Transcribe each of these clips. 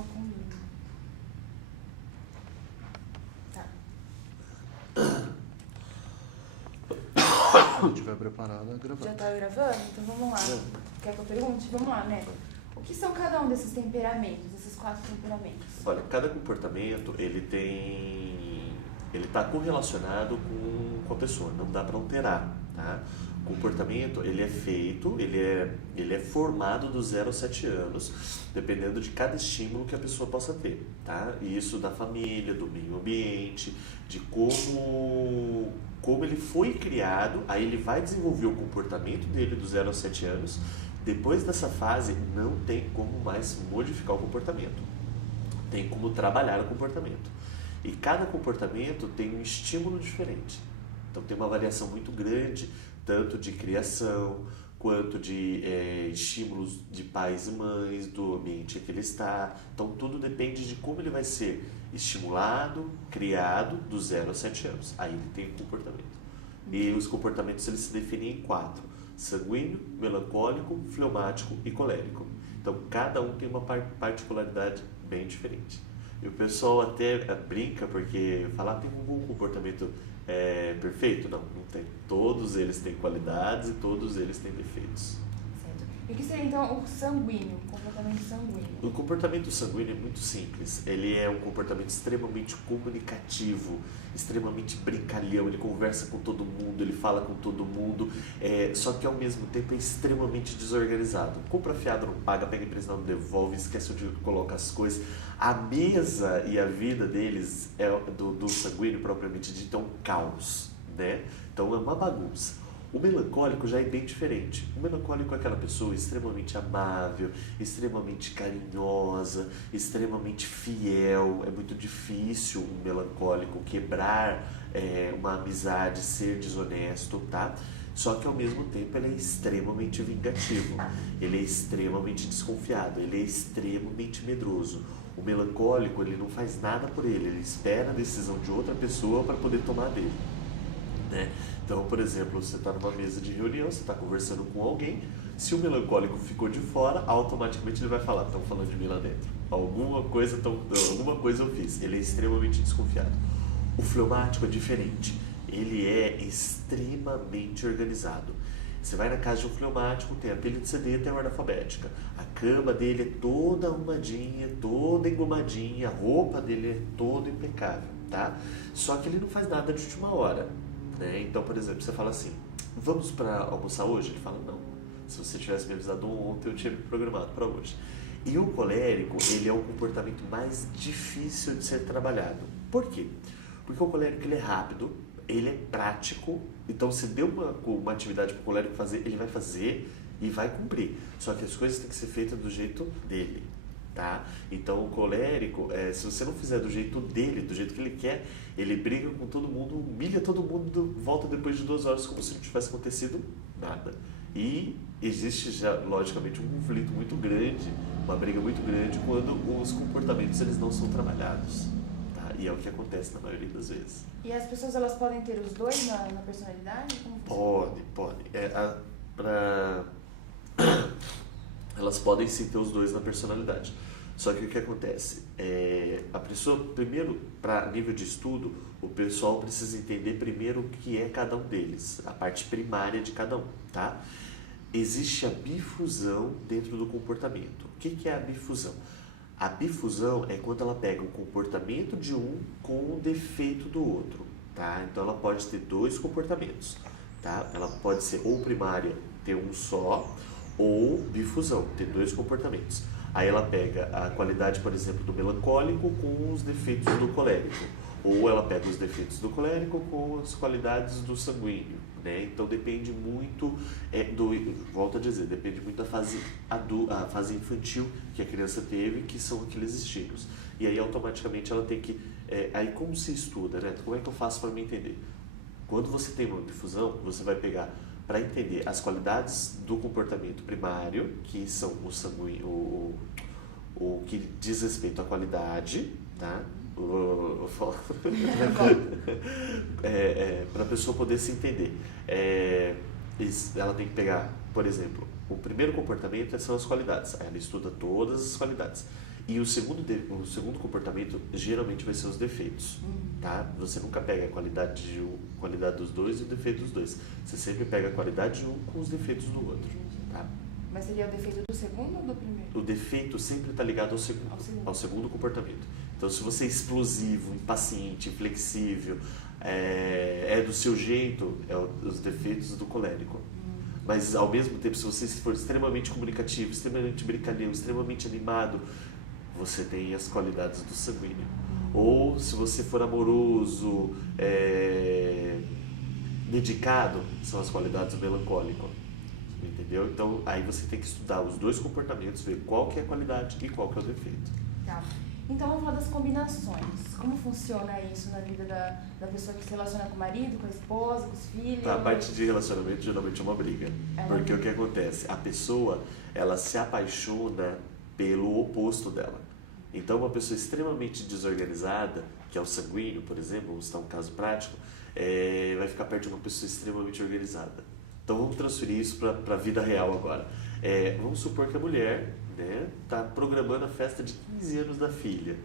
o convênio. Tá. Se estiver preparada, gravando. Já tá gravando? Então vamos lá. Quer que eu pergunte? Vamos lá, né? O que são cada um desses temperamentos, desses 4 temperamentos? Olha, cada comportamento, ele está correlacionado com a pessoa, não dá para alterar, tá? O comportamento, ele é feito, ele é formado do 0 aos 7 anos, dependendo de cada estímulo que a pessoa possa ter, tá? E isso da família, do meio ambiente, de como ele foi criado, aí ele vai desenvolver o comportamento dele do 0 aos 7 anos. Depois dessa fase, não tem como mais modificar o comportamento. Tem como trabalhar o comportamento. E cada comportamento tem um estímulo diferente. Então tem uma variação muito grande, tanto de criação, quanto de estímulos de pais e mães, do ambiente em que ele está. Então tudo depende de como ele vai ser estimulado, criado do 0 aos 7 anos. Aí ele tem o comportamento. E os comportamentos eles se definem em 4. Sanguíneo, melancólico, fleumático e colérico. Então cada um tem uma particularidade bem diferente. E o pessoal até brinca porque fala, tem algum comportamento perfeito? Não, não tem. Todos eles têm qualidades e todos eles têm defeitos. Certo. E o que seria então o sanguíneo, o comportamento sanguíneo? O comportamento sanguíneo é muito simples. Ele é um comportamento extremamente comunicativo, extremamente brincalhão, ele conversa com todo mundo, ele fala com todo mundo, só que ao mesmo tempo é extremamente desorganizado. Compra fiado, não paga, pega empresa, não devolve, esquece onde coloca as coisas. A mesa e a vida deles, do sanguíneo propriamente dito, é um caos, né? Então é uma bagunça. O melancólico já é bem diferente. O melancólico é aquela pessoa extremamente amável, extremamente carinhosa, extremamente fiel. É muito difícil um melancólico quebrar uma amizade, ser desonesto, tá? Só que ao mesmo tempo ele é extremamente vingativo, ele é extremamente desconfiado, ele é extremamente medroso. O melancólico, ele não faz nada por ele espera a decisão de outra pessoa para poder tomar dele, né? Então, por exemplo, você está numa mesa de reunião, você está conversando com alguém, se o melancólico ficou de fora, automaticamente ele vai falar, estão falando de mim lá dentro. Alguma coisa eu fiz. Ele é extremamente desconfiado. O fleumático é diferente. Ele é extremamente organizado. Você vai na casa de um fleumático, tem a pilha de CD, tem a ordem alfabética. A cama dele é toda arrumadinha, toda engomadinha, a roupa dele é toda impecável, tá? Só que ele não faz nada de última hora. Então, por exemplo, você fala assim, vamos para almoçar hoje? Ele fala, não, se você tivesse me avisado ontem, eu tinha me programado para hoje. E o colérico, ele é o comportamento mais difícil de ser trabalhado. Por quê? Porque o colérico ele é rápido, ele é prático, então se deu uma atividade para o colérico fazer, ele vai fazer e vai cumprir. Só que as coisas têm que ser feitas do jeito dele. Tá? Então o colérico, se você não fizer do jeito dele, do jeito que ele quer, ele briga com todo mundo, humilha todo mundo, volta depois de 2 horas como se não tivesse acontecido nada. E existe já, logicamente, um conflito muito grande, uma briga muito grande quando os comportamentos eles não são trabalhados. Tá? E é o que acontece na maioria das vezes. E as pessoas elas podem ter os dois na personalidade? Como Pode. Elas podem sim ter os dois na personalidade. Só que o que acontece? A pessoa, primeiro, para nível de estudo, o pessoal precisa entender primeiro o que é cada um deles, a parte primária de cada um, tá? Existe a bifusão dentro do comportamento. O que é a bifusão? A bifusão é quando ela pega o comportamento de um com o defeito do outro, tá? Então ela pode ter 2 comportamentos, tá? Ela pode ser ou primária, ter um só, ou bifusão, ter 2 comportamentos. Aí ela pega a qualidade, por exemplo, do melancólico com os defeitos do colérico. Ou ela pega os defeitos do colérico com as qualidades do sanguíneo, né? Então depende muito, volto a dizer, depende muito da fase a fase infantil que a criança teve, que são aqueles estímulos. E aí automaticamente ela tem que, aí como se estuda, né? Como é que eu faço para me entender? Quando você tem uma bifusão, você vai pegar para entender as qualidades do comportamento primário, que são o sanguíneo, o que diz respeito à qualidade, tá? Para a pessoa poder se entender. Ela tem que pegar, por exemplo, o primeiro comportamento são as qualidades. Aí ela estuda todas as qualidades. E o segundo comportamento geralmente vai ser os defeitos, tá? Você nunca pega a qualidade dos dois e o defeito dos dois. Você sempre pega a qualidade de um com os defeitos do outro, tá? Mas seria o defeito do segundo ou do primeiro? O defeito sempre está ligado ao segundo comportamento. Então, se você é explosivo, impaciente, inflexível, é do seu jeito, os defeitos do colérico. Mas, ao mesmo tempo, se você for extremamente comunicativo, extremamente brincalhão, extremamente animado, você tem as qualidades do sanguíneo. Ou, se você for amoroso, dedicado, são as qualidades do melancólico. Entendeu? Então, aí você tem que estudar os dois comportamentos, ver qual que é a qualidade e qual que é o defeito. Tá. Então, vamos falar das combinações. Como funciona isso na vida da pessoa que se relaciona com o marido, com a esposa, com os filhos? Tá, a parte de relacionamento geralmente é uma briga. Porque o que acontece? A pessoa, ela se apaixona pelo oposto dela. Então, uma pessoa extremamente desorganizada, que é o sanguíneo, por exemplo, vamos citar um caso prático, vai ficar perto de uma pessoa extremamente organizada. Então, vamos transferir isso para a vida real agora. Vamos supor que a mulher está programando a festa de 15 anos da filha.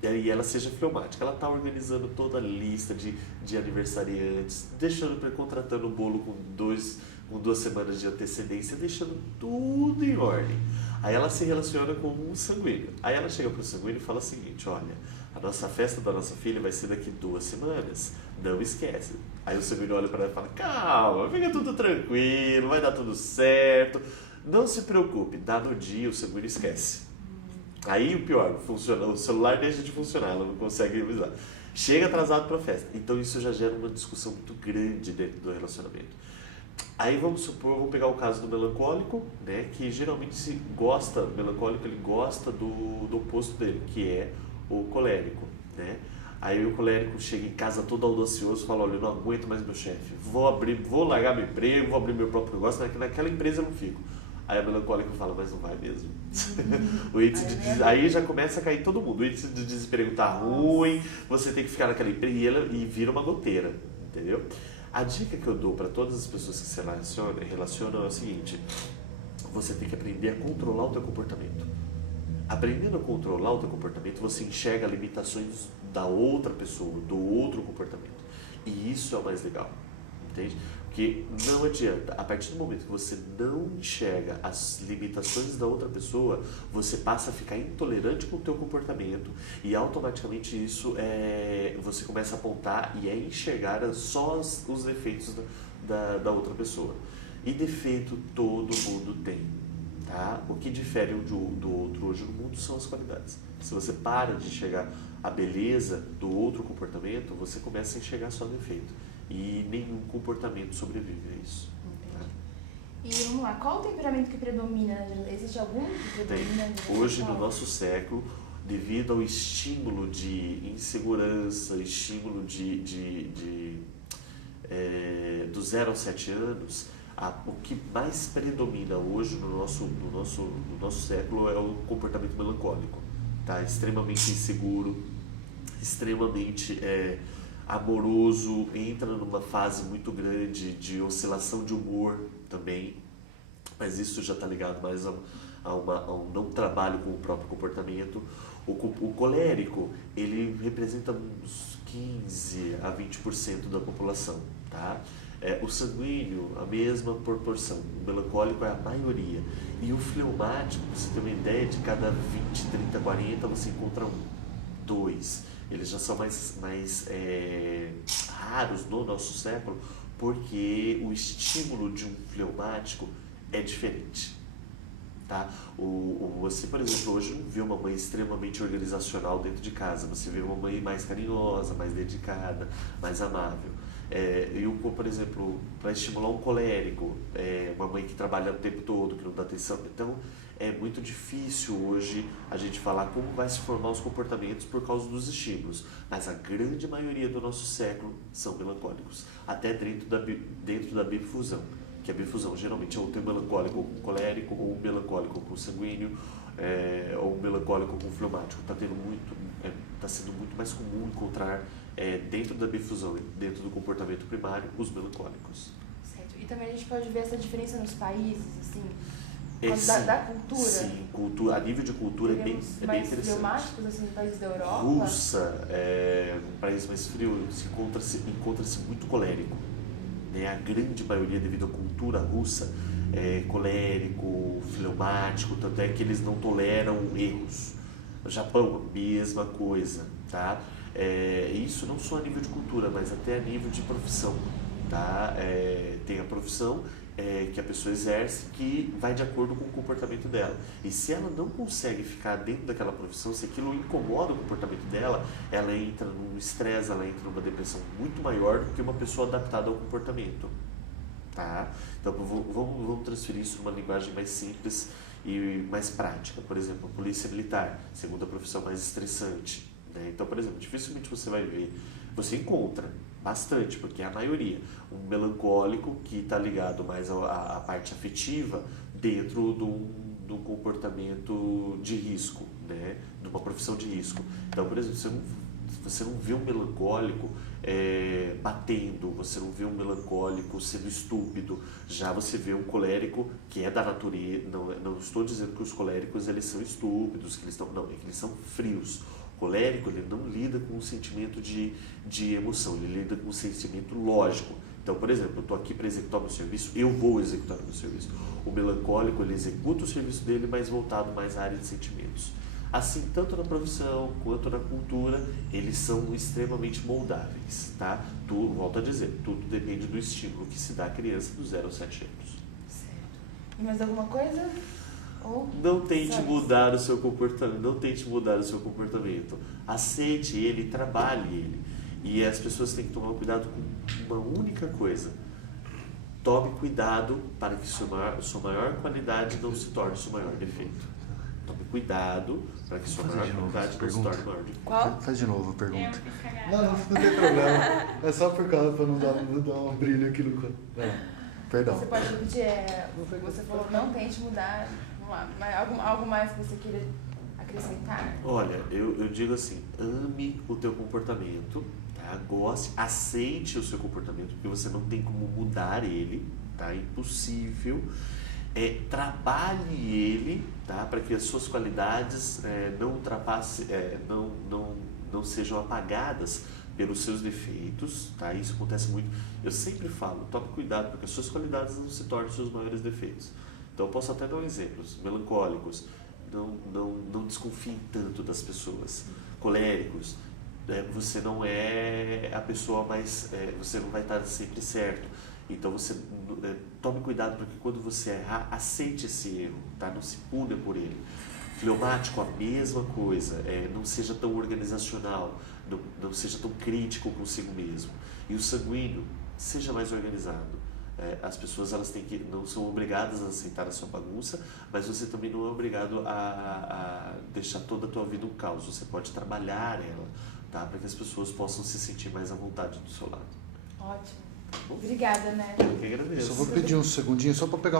E ela seja fleumática. Ela está organizando toda a lista de aniversariantes, contratando o bolo com 2 semanas de antecedência, deixando tudo em ordem. Aí ela se relaciona com um sanguíneo. Aí ela chega para o sanguíneo e fala o seguinte: olha, a festa da nossa filha vai ser daqui 2 semanas, não esquece. Aí o sanguíneo olha para ela e fala: calma, fica tudo tranquilo, vai dar tudo certo, não se preocupe. Dá no dia, o sanguíneo esquece. Aí o pior, o celular deixa de funcionar, ela não consegue avisar. Chega atrasado para a festa. Então isso já gera uma discussão muito grande dentro do relacionamento. Aí vamos pegar o caso do melancólico, que geralmente o melancólico ele gosta do oposto dele, que é o colérico, Aí o colérico chega em casa todo audacioso e fala: olha, eu não aguento mais meu chefe, vou largar meu emprego, vou abrir meu próprio negócio, naquela empresa eu não fico. Aí a melancólica fala: mas não vai mesmo. Aí já começa a cair todo mundo, o índice de desemprego tá ruim, você tem que ficar naquela empresa e vira uma goteira, entendeu? A dica que eu dou para todas as pessoas que se relacionam é o seguinte: você tem que aprender a controlar o teu comportamento. Aprendendo a controlar o teu comportamento, você enxerga limitações da outra pessoa, do outro comportamento. E isso é o mais legal, entende? Porque não adianta, a partir do momento que você não enxerga as limitações da outra pessoa, você passa a ficar intolerante com o teu comportamento e automaticamente você começa a apontar e a enxergar só os defeitos da outra pessoa. E defeito todo mundo tem, tá? O que difere um do outro hoje no mundo são as qualidades. Se você para de enxergar a beleza do outro comportamento, você começa a enxergar só defeito. E nenhum comportamento sobrevive a isso. Tá? E vamos lá, qual o temperamento que predomina? Existe algum que predomina? Hoje, no nosso século, devido ao estímulo de insegurança, estímulo do 0 aos 7 anos, o que mais predomina hoje no nosso século é o comportamento melancólico. Tá? Extremamente inseguro, extremamente amoroso, entra numa fase muito grande de oscilação de humor também, mas isso já está ligado mais a um não trabalho com o próprio comportamento. O colérico, ele representa uns 15 a 20% da população, tá? O sanguíneo, a mesma proporção. O melancólico é a maioria. E o fleumático, pra você ter uma ideia, de cada 20, 30, 40, você encontra 2. Eles já são mais raros no nosso século, porque o estímulo de um fleumático é diferente. Tá? Você, por exemplo, hoje não vê uma mãe extremamente organizacional dentro de casa, você vê uma mãe mais carinhosa, mais dedicada, mais amável. Por exemplo, para estimular um colérico, uma mãe que trabalha o tempo todo, que não dá atenção, então é muito difícil hoje a gente falar como vai se formar os comportamentos por causa dos estímulos, mas a grande maioria do nosso século são melancólicos, até dentro da bifusão, que a bifusão geralmente é ou tem melancólico com colérico, ou melancólico com sanguíneo, ou melancólico com fleumático. Está sendo muito mais comum encontrar dentro da bifusão, dentro do comportamento primário, os melancólicos. Certo. E também a gente pode ver essa diferença nos países, assim? Da cultura? Sim, cultura, a nível de cultura é bem interessante. Fleumáticos, assim, de países da Europa? Russa é um país mais frio, encontra-se muito colérico. Né? A grande maioria, devido à cultura russa, é colérico, fleumático, tanto é que eles não toleram erros. No Japão, a mesma coisa, tá? Isso não só a nível de cultura, mas até a nível de profissão, tá? Tem a profissão que a pessoa exerce que vai de acordo com o comportamento dela. E se ela não consegue ficar dentro daquela profissão, se aquilo incomoda o comportamento dela, ela entra num estresse, ela entra numa depressão muito maior do que uma pessoa adaptada ao comportamento. Tá? Então vamos transferir isso numa linguagem mais simples e mais prática. Por exemplo, a polícia militar, segunda profissão mais estressante. Né? Então, por exemplo, dificilmente você vai ver, você encontra bastante, porque é a maioria, um melancólico que está ligado mais à parte afetiva dentro de um comportamento de risco, né? De uma profissão de risco. Então, por exemplo, você não vê um melancólico batendo, você não vê um melancólico sendo estúpido, já você vê um colérico que é da natureza. Não estou dizendo que os coléricos eles são estúpidos, que eles são frios. O colérico ele não lida com um sentimento de emoção, ele lida com um sentimento lógico. Então, por exemplo, eu estou aqui para executar o meu serviço, eu vou executar o meu serviço. O melancólico ele executa o serviço dele, mas voltado mais à área de sentimentos. Assim, tanto na profissão quanto na cultura, eles são extremamente moldáveis, tá? Volto a dizer, tudo depende do estímulo que se dá à criança dos 0 aos 7 anos. Certo. E mais alguma coisa? Não tente mudar o seu comportamento, não tente mudar o seu comportamento. Aceite ele, trabalhe ele. E as pessoas têm que tomar cuidado com uma única coisa. Tome cuidado para que sua maior qualidade não se torne seu maior defeito. Tome cuidado para que sua maior qualidade não se torne maior defeito. Qual? Faz de novo a pergunta. Não tem problema. É só por causa para não dar um brilho aqui no canto. Perdão. Você pode repetir, você falou não tente mudar. Algo mais que você queira acrescentar? Olha, eu digo assim, ame o teu comportamento, tá? Goste, aceite o seu comportamento, porque você não tem como mudar ele, tá? É impossível. Trabalhe ele, tá? Para que as suas qualidades não ultrapassem, não sejam apagadas pelos seus defeitos, tá? Isso acontece muito. Eu sempre falo, tome cuidado, porque as suas qualidades não se tornem seus maiores defeitos. Então, eu posso até dar exemplos. Melancólicos, não desconfiem tanto das pessoas. Coléricos, você não é a pessoa mais... você não vai estar sempre certo. Então, você tome cuidado, porque quando você errar, aceite esse erro, tá? Não se puna por ele. Fleumático, a mesma coisa. Não seja tão organizacional, não seja tão crítico consigo mesmo. E o sanguíneo, seja mais organizado. As pessoas não são obrigadas a aceitar a sua bagunça, mas você também não é obrigado a deixar toda a tua vida um caos. Você pode trabalhar ela, tá? Para que as pessoas possam se sentir mais à vontade do seu lado. Ótimo. Obrigada, né? Eu que agradeço. Só vou pedir um segundinho só para pegar